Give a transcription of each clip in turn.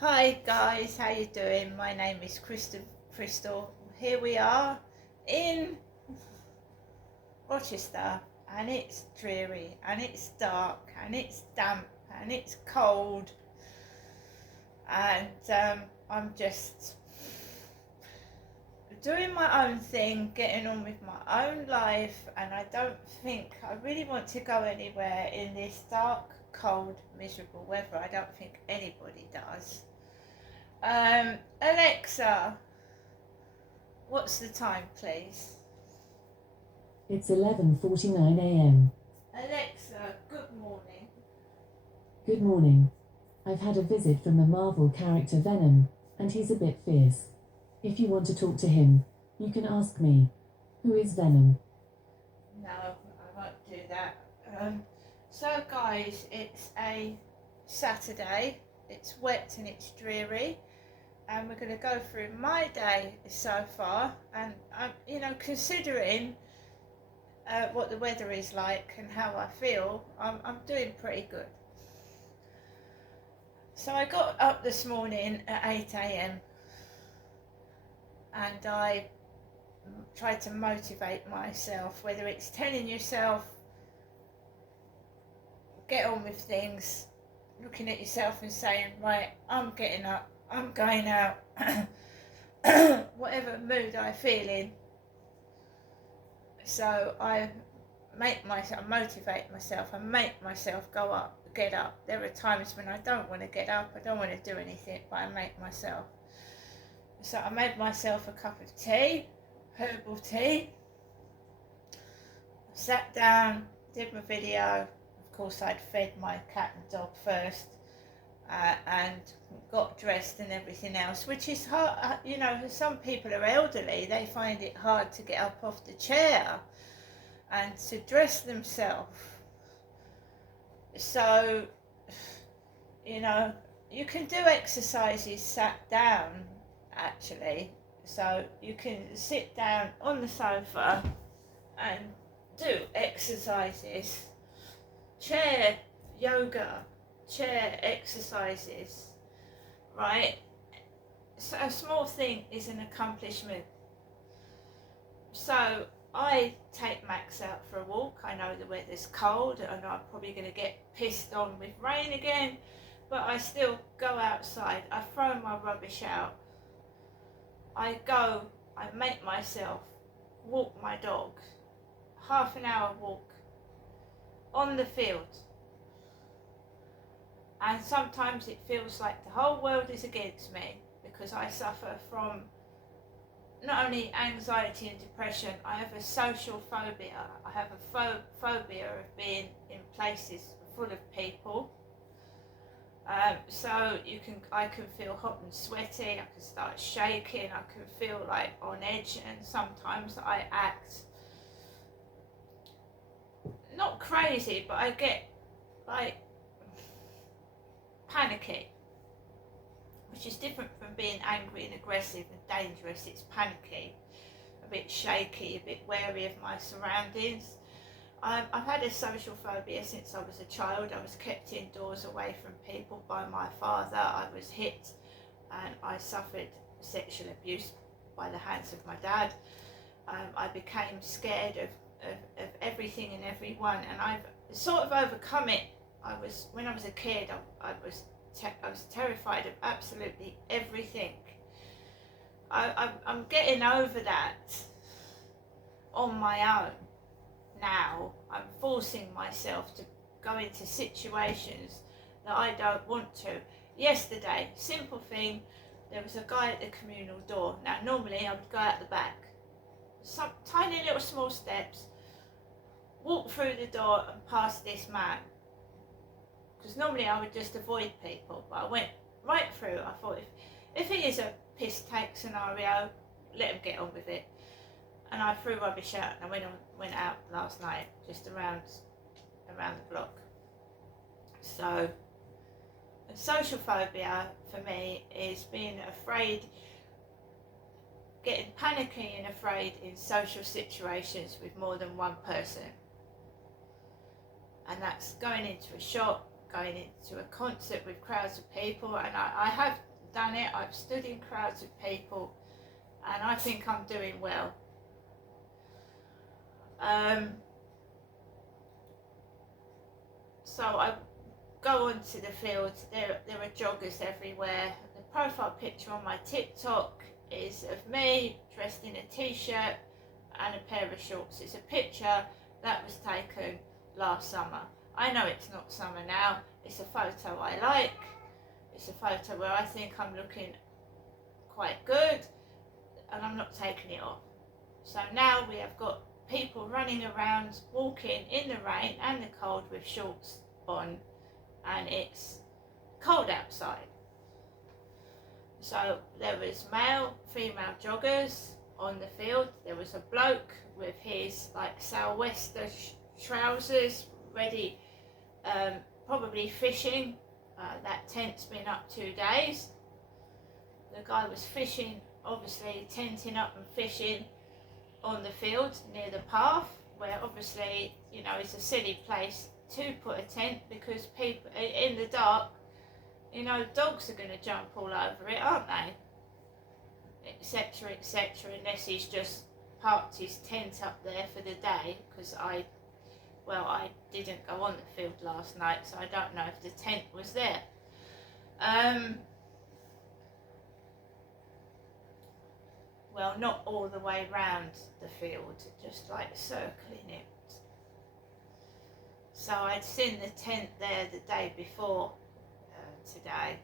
Hi guys, how you doing? My name is Crystal. Here we are in Rochester, and it's dreary, and it's dark, and it's damp, and it's cold, and I'm just doing my own thing, getting on with my own life, and I don't think I really want to go anywhere in this dark, cold, miserable weather. I don't think anybody does. Alexa, what's the time, please? It's 11:49 a.m. Alexa, good morning. Good morning. I've had a visit from the Marvel character Venom, and he's a bit fierce. If you want to talk to him, you can ask me. Who is Venom? No, I won't do that. So guys, it's a Saturday. It's wet and it's dreary, and we're going to go through my day so far. And considering what the weather is like and how I feel, I'm doing pretty good. So I got up this morning at 8 a.m. and I tried to motivate myself, whether it's telling yourself, get on with things, looking at yourself and saying, right, I'm getting up, I'm going out, whatever mood I feel in. So I motivate myself, I make myself go up, get up. There are times when I don't want to get up, I don't want to do anything, but I make myself. So I made myself a cup of tea, herbal tea, sat down, did my video. Of course, I'd fed my cat and dog first, and got dressed and everything else, which is hard. Some people are elderly, they find it hard to get up off the chair and to dress themselves. So, you can do exercises sat down, actually. So you can sit down on the sofa and do exercises, chair yoga, chair exercises, right? So a small thing is an accomplishment. So I take Max out for a walk. I know the weather's cold and I'm probably going to get pissed on with rain again, but I still go outside. I throw my rubbish out. I make myself walk my dog, half an hour walk on the field. And sometimes it feels like the whole world is against me because I suffer from not only anxiety and depression, I have a social phobia. I have a phobia of being in places full of people. So I can feel hot and sweaty, I can start shaking, I can feel like on edge, and sometimes I act not crazy, but I get like panicky, which is different from being angry and aggressive and dangerous. It's panicky, a bit shaky, a bit wary of my surroundings. I've had a social phobia since I was a child. I was kept indoors away from people by my father. I was hit and I suffered sexual abuse by the hands of my dad. I became scared of everything and everyone, and I've sort of overcome it. When I was a kid, I was terrified of absolutely everything. I'm getting over that on my own. Now I'm forcing myself to go into situations that I don't want to. Yesterday, simple thing, there was a guy at the communal door. Now normally I would go out the back, some tiny little small steps, walk through the door and past this man, because normally I would just avoid people, but I went right through. I thought if it is a piss take scenario, let him get on with it. And I threw rubbish out, and I went out last night, just around the block. So, social phobia for me is being afraid, getting panicky and afraid in social situations with more than one person. And that's going into a shop, going into a concert with crowds of people, and I have done it. I've stood in crowds of people, and I think I'm doing well. So I go onto the field. There are joggers everywhere. The profile picture on my TikTok is of me dressed in a t-shirt and a pair of shorts. It's a picture that was taken last summer. I know it's not summer now. It's a photo I like. It's a photo where I think I'm looking quite good, and I'm not taking it off. So now we have got people running around, walking in the rain and the cold with shorts on, and it's cold outside. So there was male, female joggers on the field. There was a bloke with his like sou'wester trousers, ready, probably fishing. That tent's been up 2 days. The guy was fishing, obviously tenting up and fishing on the field near the path, where obviously, you know, it's a silly place to put a tent because people in the dark, you know, dogs are going to jump all over it, aren't they? Etc, etc, unless he's just parked his tent up there for the day, because I didn't go on the field last night, so I don't know if the tent was there. Well, not all the way round the field, just like circling it. So I'd seen the tent there the day before today.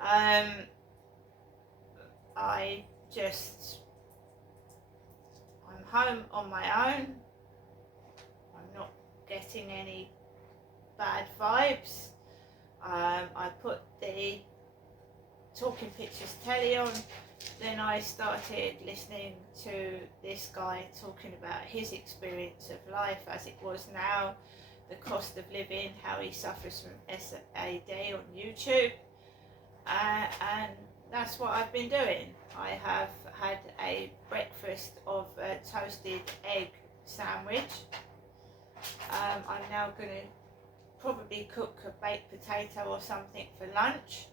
I'm home on my own. I'm not getting any bad vibes. I put the Talking Pictures telly on, then I started listening to this guy talking about his experience of life as it was now, the cost of living, how he suffers from SAD on YouTube, and that's what I've been doing. I have had a breakfast of a toasted egg sandwich. I'm now going to probably cook a baked potato or something for lunch.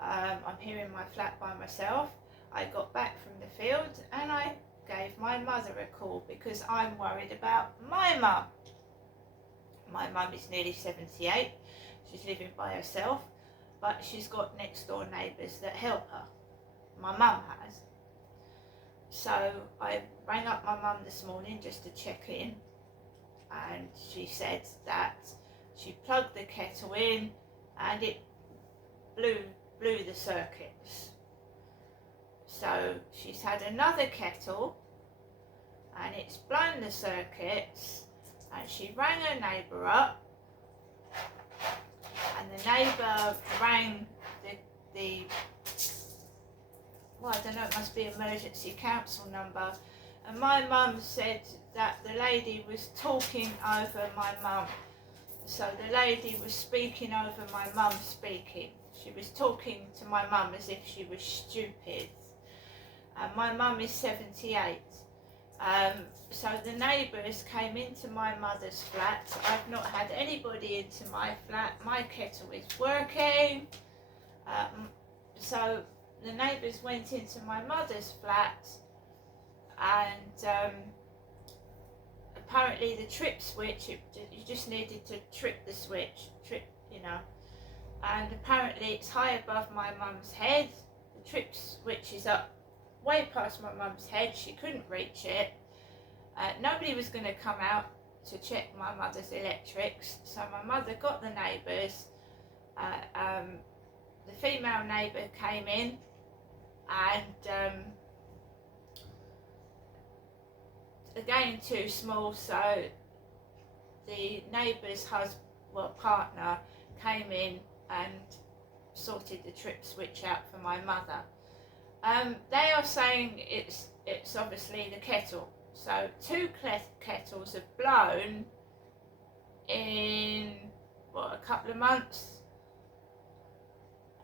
I'm here in my flat by myself. I got back from the field and I gave my mother a call because I'm worried about my mum. My mum is nearly 78. She's living by herself, but she's got next door neighbours that help her. My mum has. So I rang up my mum this morning just to check in, and she said that she plugged the kettle in and it blew the circuits. So she's had another kettle and it's blown the circuits, and she rang her neighbour up, and the neighbour rang the well, I don't know, it must be emergency council number, and my mum said that the lady was talking over my mum. So the lady was speaking over my mum speaking. She was talking to my mum as if she was stupid. And my mum is 78. So the neighbours came into my mother's flat. I've not had anybody into my flat. My kettle is working. So the neighbours went into my mother's flat, and apparently the trip switch, you just needed to trip the switch, and apparently it's high above my mum's head. The trip switch is up way past my mum's head. She couldn't reach it. Nobody was going to come out to check my mother's electrics, so my mother got the neighbours. The female neighbour came in, and again too small, so the neighbour's partner came in and sorted the trip switch out for my mother. They are saying it's obviously the kettle. So 2 kettles have blown in a couple of months,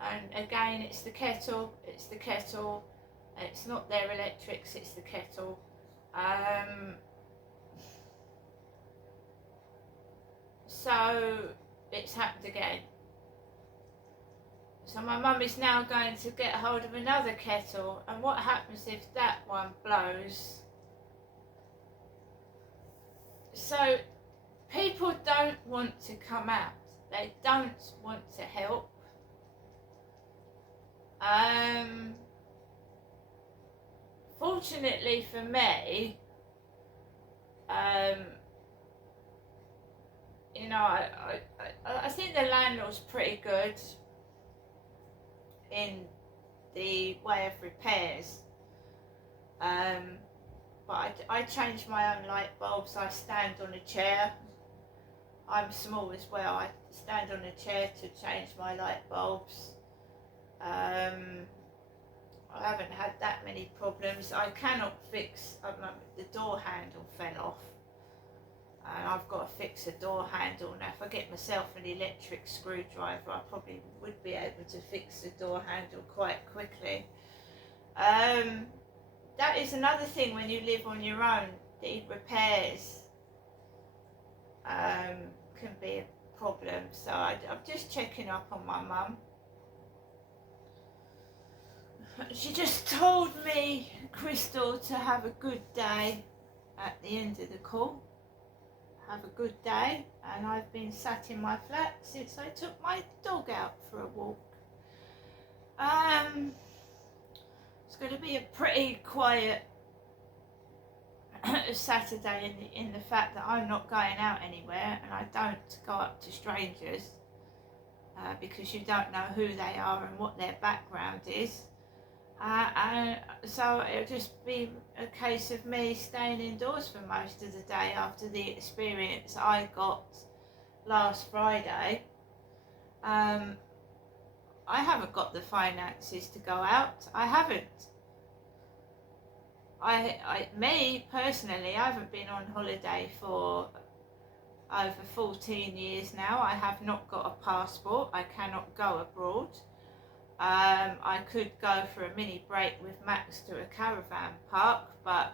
and again it's the kettle. It's not their electrics, it's the kettle. So it's happened again. So my mum is now going to get hold of another kettle, and what happens if that one blows? So people don't want to come out. They don't want to help. Fortunately for me, you know, I think the landlord's pretty good in the way of repairs. But I change my own light bulbs. I stand on a chair. I'm small as well. I stand on a chair to change my light bulbs. I haven't had that many problems. I cannot fix, the door handle fell off. And I've got to fix a door handle. Now if I get myself an electric screwdriver, I probably would be able to fix the door handle quite quickly. That is another thing when you live on your own. The repairs can be a problem. So I'm just checking up on my mum. She just told me, Crystal, to have a good day at the end of the call. Have a good day. And I've been sat in my flat since I took my dog out for a walk. It's going to be a pretty quiet Saturday in the fact that I'm not going out anywhere, and I don't go up to strangers because you don't know who they are and what their background is. And so it'll just be a case of me staying indoors for most of the day after the experience I got last Friday. I haven't got the finances to go out. I haven't. Me personally, I haven't been on holiday for over 14 years now. I have not got a passport. I cannot go abroad. I could go for a mini break with Max to a caravan park, but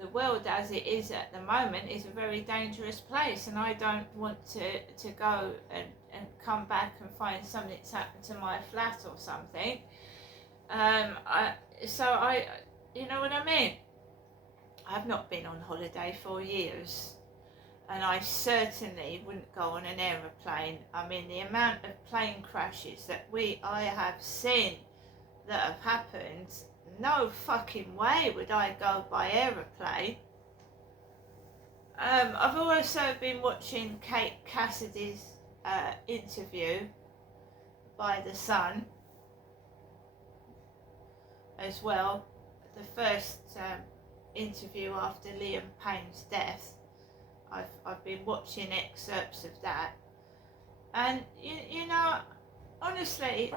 the world as it is at the moment is a very dangerous place, and I don't want to go and come back and find something's happened to my flat or something. You know what I mean? I've not been on holiday for years, and I certainly wouldn't go on an aeroplane. I mean, the amount of plane crashes that I have seen that have happened, no fucking way would I go by aeroplane. I've also been watching Kate Cassidy's interview by The Sun as well. The first interview after Liam Payne's death. I've been watching excerpts of that, and you know, honestly,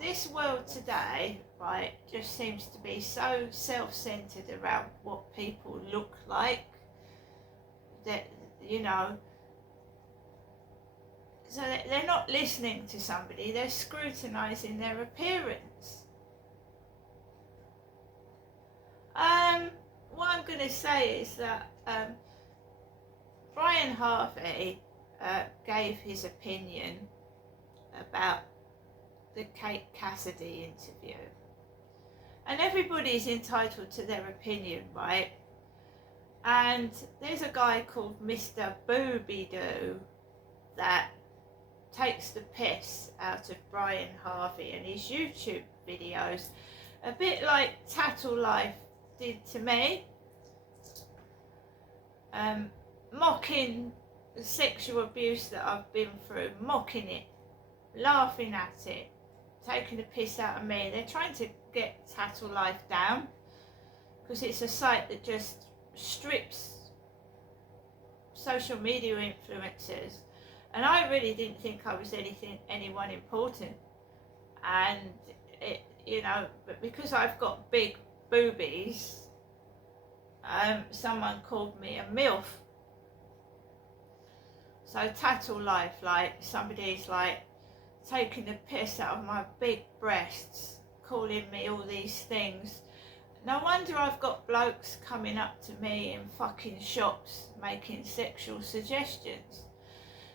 this world today, right, just seems to be so self-centered around what people look like, that, you know, so they're not listening to somebody, they're scrutinizing their appearance. What I'm going to say is that Brian Harvey gave his opinion about the Kate Cassidy interview, and everybody's entitled to their opinion, right? And there's a guy called Mr. Booby-Doo that takes the piss out of Brian Harvey and his YouTube videos, a bit like Tattle Life did to me, mocking the sexual abuse that I've been through, mocking it, laughing at it, taking the piss out of me. They're trying to get Tattle Life down because it's a site that just strips social media influencers, and I really didn't think I was anyone important, and it, you know, but because I've got big boobies, someone called me a MILF. So Tattle Life, like, somebody's like taking the piss out of my big breasts, calling me all these things. No wonder I've got blokes coming up to me in fucking shops making sexual suggestions.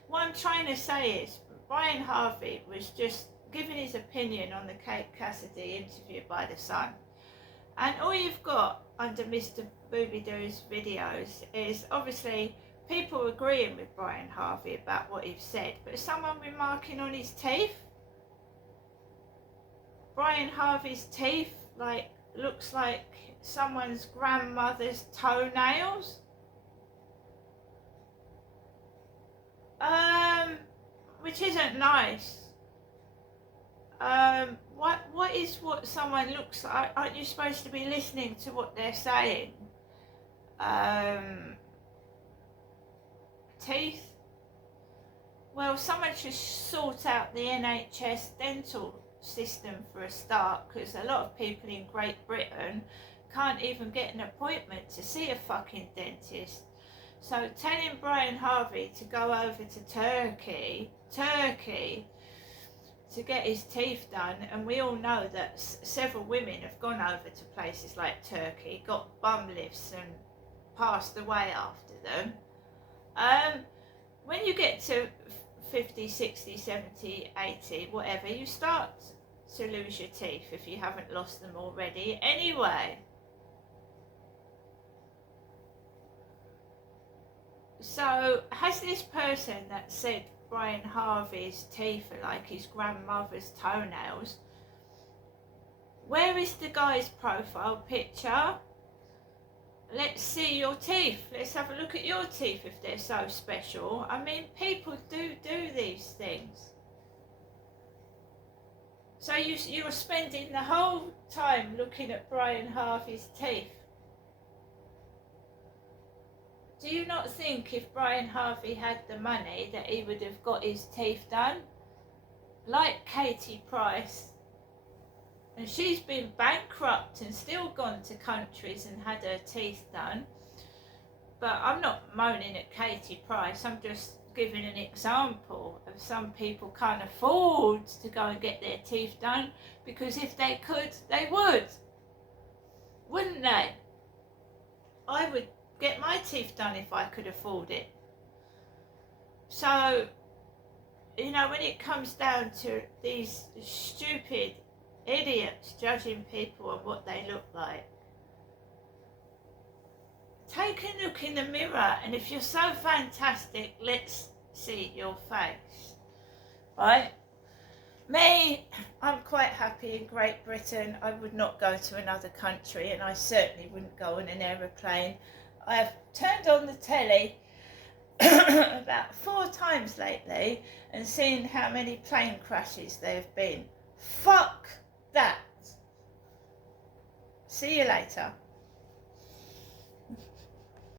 What I'm trying to say is, Brian Harvey was just giving his opinion on the Kate Cassidy interview by The Sun. And all you've got under Mr. Booby Doo's videos is obviously people agreeing with Brian Harvey about what he's said, but someone remarking on his teeth. Brian Harvey's teeth looks like someone's grandmother's toenails. Which isn't nice. What is what someone looks like? Aren't you supposed to be listening to what they're saying? Teeth? Well, someone should sort out the NHS dental system for a start, because a lot of people in Great Britain can't even get an appointment to see a fucking dentist. So telling Brian Harvey to go over to Turkey to get his teeth done, and we all know that several women have gone over to places like Turkey, got bum lifts and passed away after them. When you get to 50, 60, 70, 80, whatever, you start to lose your teeth if you haven't lost them already anyway. So has this person that said Brian Harvey's teeth are like his grandmother's toenails, where is the guy's profile picture? Let's see your teeth. Let's have a look at your teeth if they're so special. I mean, people do these things. So you're spending the whole time looking at Brian Harvey's teeth. Do you not think if Brian Harvey had the money that he would have got his teeth done? Like Katie Price. And she's been bankrupt and still gone to countries and had her teeth done. But I'm not moaning at Katie Price, I'm just giving an example of some people can't afford to go and get their teeth done, because if they could, they would. Wouldn't they? I would get my teeth done if I could afford it. So, you know, when it comes down to these stupid idiots judging people on what they look like, take a look in the mirror, and if you're so fantastic, let's see your face. Right? Me, I'm quite happy in Great Britain. I would not go to another country, and I certainly wouldn't go on an aeroplane. I have turned on the telly about 4 times lately and seen how many plane crashes there have been. Fuck that. See you later.